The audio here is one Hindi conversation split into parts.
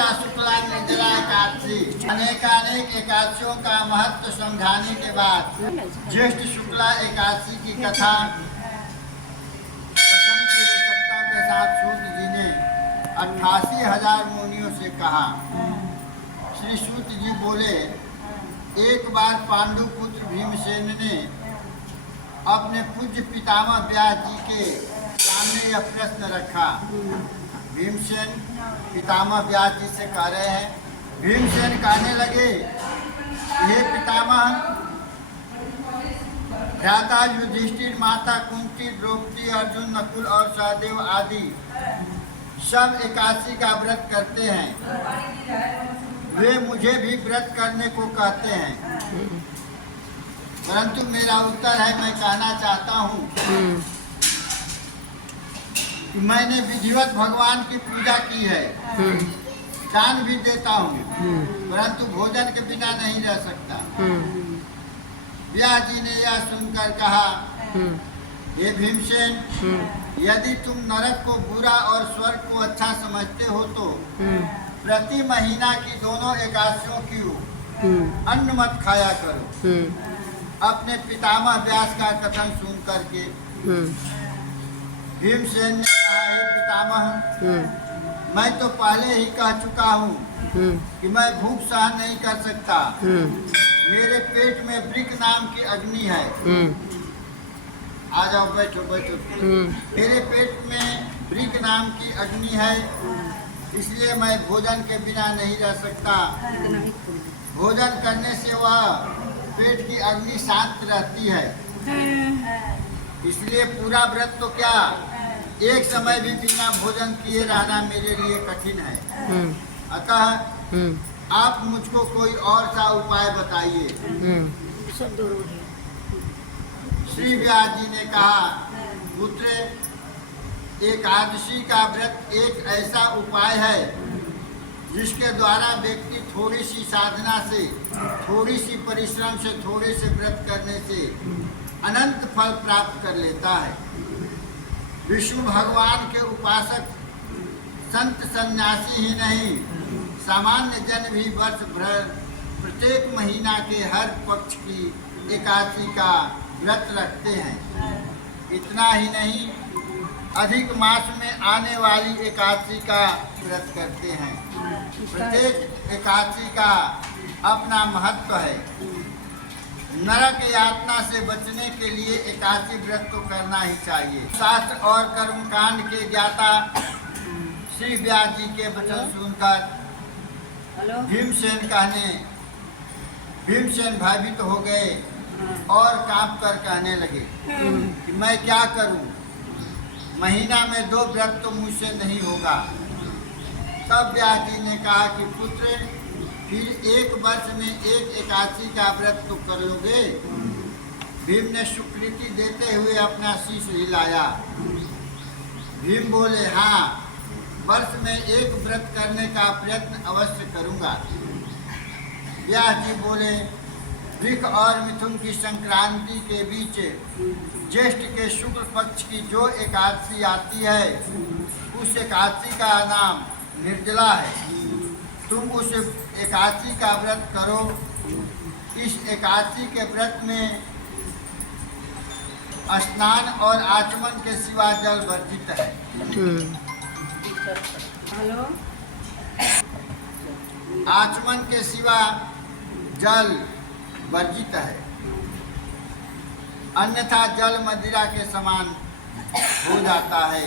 अष्टा शुक्ला निर्जला एकादशी। अनेकानेक एकादशियों का महत्व समझाने के बाद ज्येष्ठ शुक्ला एकादशी की कथा सत्ता के साथ सूत जी ने 88,000 मुनियों से कहा। श्री सूत जी बोले, एक बार पांडु पुत्र भीमसेन ने अपने पूज्य पितामह व्यास जी के सामने यह प्रश्न रखा। भीमसेन पितामह व्यास जी से कह रहे हैं। भीमसेन कहने लगे, हे पितामह, भ्राता युधिष्ठिर, माता कुंती, द्रौपदी, अर्जुन, नकुल और सहदेव आदि सब एकादशी का व्रत करते हैं। वे मुझे भी व्रत करने को कहते हैं, परंतु मेरा उत्तर है, मैं कहना चाहता हूँ कि मैंने विधिवत भगवान की पूजा की है, दान भी देता हूँ, परंतु भोजन के बिना नहीं रह सकता। व्यास जी ने यह सुनकर कहा, हे भीमसेन, यदि तुम नरक को बुरा और स्वर्ग को अच्छा समझते हो तो प्रति महीना की दोनों एकादशियों की अन्न मत खाया करो। अपने पितामह व्यास का कथन सुन करके भीमसेन ने कहा, हे पितामह, मैं तो पहले ही कह चुका हूँ कि मैं भूख सहन नहीं कर सकता। मेरे पेट में वृक नाम की अग्नि है। आ जाओ, बैठो बैठो। मेरे पेट में वृक नाम की अग्नि है, इसलिए मैं भोजन के बिना नहीं रह सकता। भोजन करने से वह पेट की अग्नि शांत रहती है, इसलिए पूरा व्रत तो क्या, एक समय भी बिना भोजन किए रहना मेरे लिए कठिन है। अतः आप मुझको कोई और सा उपाय बताइए। श्री व्यास जी ने कहा, पुत्र, एकादशी का व्रत एक ऐसा उपाय है जिसके द्वारा व्यक्ति थोड़ी सी साधना से, थोड़ी सी परिश्रम से, थोड़े से व्रत करने से अनंत फल प्राप्त कर लेता है। विष्णु भगवान के उपासक संत सन्यासी ही नहीं, सामान्य जन भी वर्ष भर प्रत्येक महीना के हर पक्ष की एकादशी का व्रत रखते हैं। इतना ही नहीं, अधिक मास में आने वाली एकादशी का व्रत करते हैं। प्रत्येक एकादशी का अपना महत्व है। नरक यातना से बचने के लिए एकादशी व्रत तो करना ही चाहिए। शास्त्र और कर्मकांड के ज्ञाता श्री व्यास जी के वचन सुनकर भीमसेन भयभीत हो गए और कांप कर कहने लगे कि मैं क्या करूं, महीना में 2 व्रत तो मुझसे नहीं होगा। तब व्यास जी ने कहा कि पुत्र, फिर 1 वर्ष में 1 एकादशी का व्रत तो कर लोगे। भीम ने स्वीकृति देते हुए अपना शीश हिलाया। भीम बोले, हाँ, वर्ष में 1 व्रत करने का प्रयत्न अवश्य करूंगा। व्यास जी बोले, वृक और मिथुन की संक्रांति के बीच ज्येष्ठ के शुक्ल पक्ष की जो एकादशी आती है, उस एकादशी का नाम निर्जला है। तुम उस एकादशी का व्रत करो। इस एकादशी के व्रत में स्नान और आचमन के सिवा जल वर्जित है। आचमन के सिवा जल वर्जित है, अन्यथा जल मदिरा के समान हो जाता है।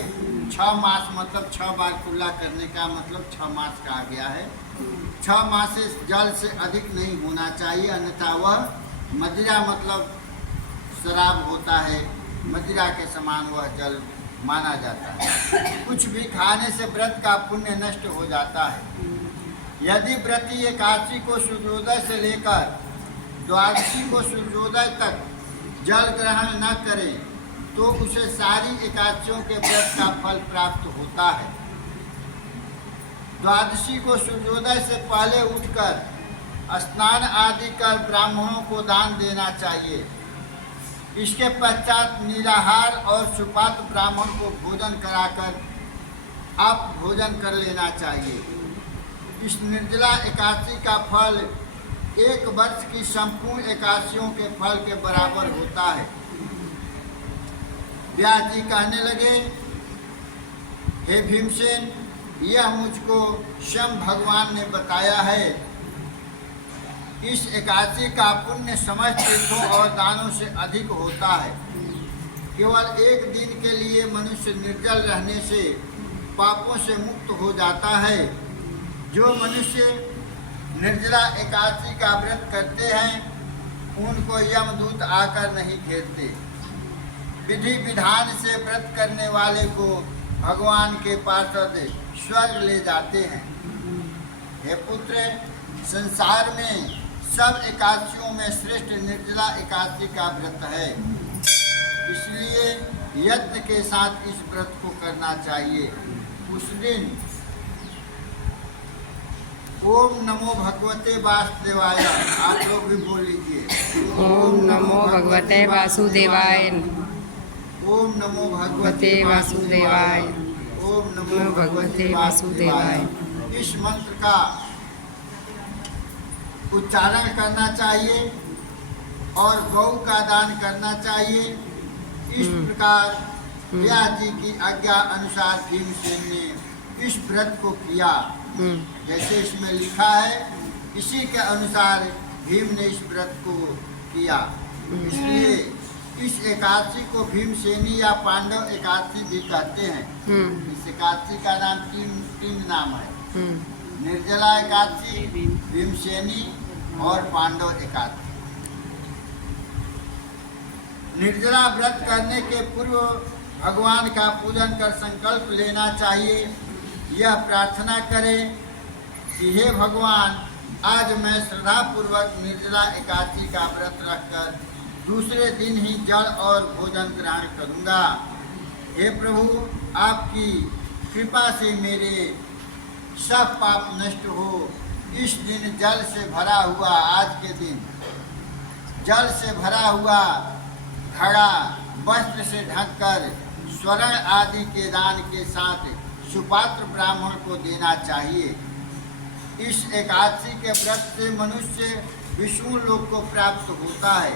6 मास मतलब 6 बार कुल्ला करने का मतलब 6 मास कहा गया है। 6 मास से जल से अधिक नहीं होना चाहिए, अन्यथा वह मदिरा मतलब शराब होता है, मदिरा के समान वह जल माना जाता है। कुछ भी खाने से व्रत का पुण्य नष्ट हो जाता है। यदि व्रती एकादशी को सूर्योदय से लेकर द्वादशी को सूर्योदय तक जल ग्रहण न करे तो उसे सारी एकादशियों के व्रत का फल प्राप्त होता है। द्वादशी को सूर्योदय से पहले उठकर स्नान आदि कर ब्राह्मणों को दान देना चाहिए। इसके पश्चात निराहार और सुपात्र ब्राह्मण को भोजन कराकर आप भोजन कर लेना चाहिए। इस निर्जला एकादशी का फल 1 वर्ष की संपूर्ण एकादशियों के फल के बराबर होता है। व्यास जी कहने लगे, हे भीमसेन, यह मुझको स्वयं भगवान ने बताया है। इस एकादशी का पुण्य समस्त तीर्थों और दानों से अधिक होता है। केवल 1 दिन के लिए मनुष्य निर्जल रहने से पापों से मुक्त हो जाता है। जो मनुष्य निर्जला एकादशी का व्रत करते हैं उनको यमदूत आकर नहीं घेरते। विधि विधान से व्रत करने वाले को भगवान के पार्षद स्वर्ग ले जाते हैं। हे पुत्र, संसार में सब एकादशियों में श्रेष्ठ निर्जला एकादशी का व्रत है। इसलिए यत्न के साथ इस व्रत को करना चाहिए। उस दिन ओम नमो भगवते वासुदेवाय, आप लोग भी बोल लीजिए। ओम नमो भगवते वासुदेवाय। ओम नमो भगवते वासुदेवाय। ओम नमो भगवते वासुदेवाय। इस मंत्र का उच्चारण करना चाहिए और गौ का दान करना चाहिए। इस प्रकार व्यास जी की आज्ञा अनुसार भीमसेन ने इस व्रत को किया। जैसे इसमें लिखा है, इसी के अनुसार भीम ने इस व्रत को किया। इसलिए इस एकादशी को भीमसेनी या पांडव एकादशी भी कहते हैं। इस एकादशी का नाम तीन नाम है, निर्जला एकादशी, भीमसेनी और पांडव एकादशी। निर्जला व्रत करने के पूर्व भगवान का पूजन कर संकल्प लेना चाहिए। यह प्रार्थना करें कि हे भगवान, आज मैं श्रद्धापूर्वक निर्जला एकादशी का व्रत रखकर दूसरे दिन ही जल और भोजन ग्रहण करूँगा। हे प्रभु, आपकी कृपा से मेरे सब पाप नष्ट हो। इस दिन जल से भरा हुआ, आज के दिन जल से भरा हुआ घड़ा वस्त्र से ढककर स्वर्ण आदि के दान के साथ सुपात्र ब्राह्मण को देना चाहिए। इस एकादशी के व्रत से मनुष्य विष्णु लोक को प्राप्त होता है।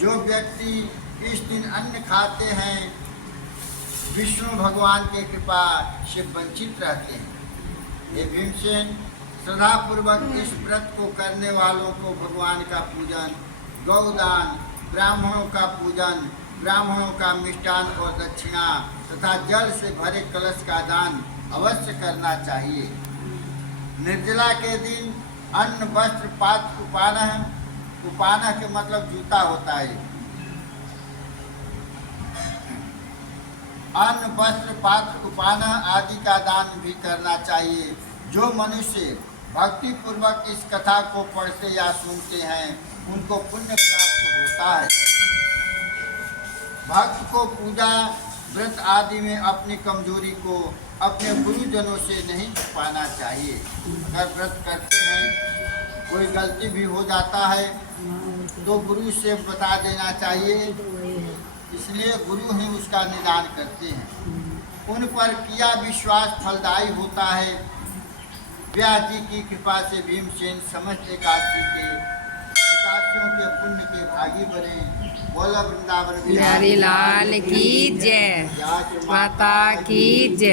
जो व्यक्ति इस दिन अन्न खाते हैं विष्णु भगवान की कृपा से वंचित रहते हैं। ये भीमसेन, श्रद्धापूर्वक इस व्रत को करने वालों को भगवान का पूजन, गौदान, ब्राह्मणों का पूजन, ब्राह्मणों का मिष्टान और दक्षिणा तथा जल से भरे कलश का दान अवश्य करना चाहिए। निर्जला के दिन अन्न वस्त्र पात्र उपानह के मतलब जूता होता है। अन्न वस्त्र पात्र उपानह आदि का दान भी करना चाहिए। जो मनुष्य भक्ति पूर्वक इस कथा को पढ़ते या सुनते हैं उनको पुण्य प्राप्त होता है। भक्त को पूजा व्रत आदि में अपनी कमजोरी को अपने गुरुजनों से नहीं छुपाना चाहिए। अगर व्रत करते हैं कोई गलती भी हो जाता है तो गुरु से बता देना चाहिए। इसलिए गुरु ही उसका निदान करते हैं। उन पर किया विश्वास फलदायी होता है। व्यास जी की कृपा से भीमसेन समस्त एकादशियों के पुण्य के भागी बने। बोला वृंदावन बिहारी लाल की जय, माता की जय।